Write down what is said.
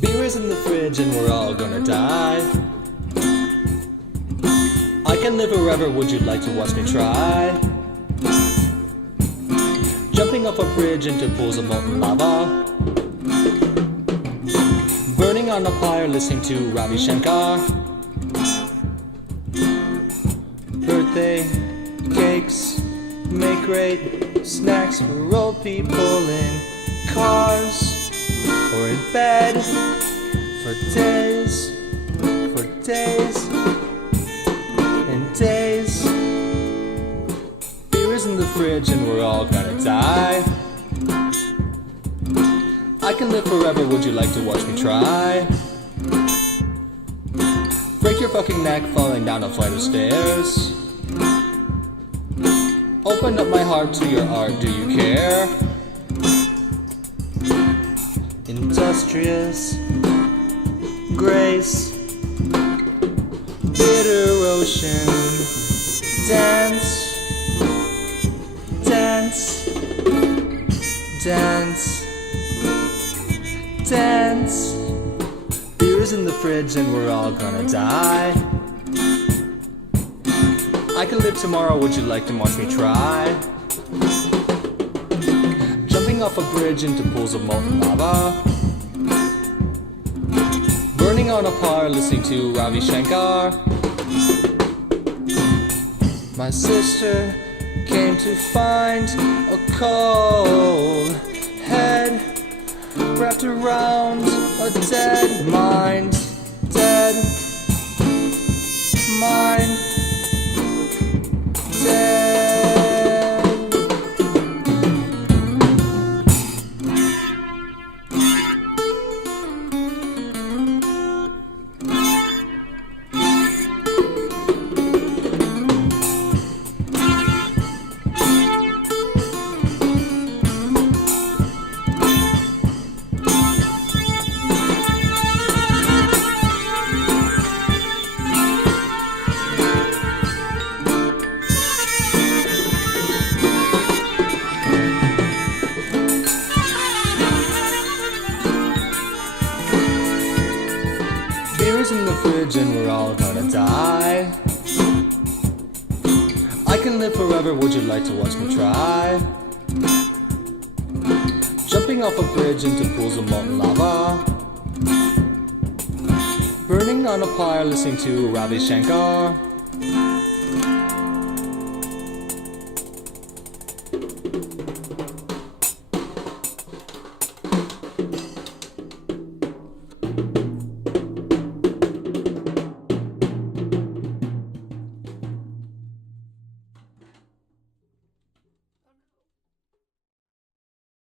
Beer is in the fridge and we're all gonna die. I can live forever, would you like to watch me try? Jumping off a bridge into pools of molten lava. Burning on a pyre, listening to Ravi Shankar. Birthday cakes make great snacks for old people in cars or in bed for days and days. Beer is in the fridge and we're all gonna die. I can live forever, would you like to watch me try? Break your fucking neck falling down a flight of stairs. Open up my heart to your art, do you care? Industrious grace, bitter ocean, dance, dance, dance, dance. Beer is in the fridge and we're all gonna die. I can live tomorrow, would you like to watch me try? Jumping off a bridge into pools of molten lava. Burning on a pyre, listening to Ravi Shankar. My sister came to find a cold head wrapped around a dead mind. Dead mind. Dead. Beer's in the fridge and we're all gonna die. I can live forever, would you like to watch me try? Jumping off a bridge into pools of molten lava. Burning on a pyre, listening to Ravi Shankar.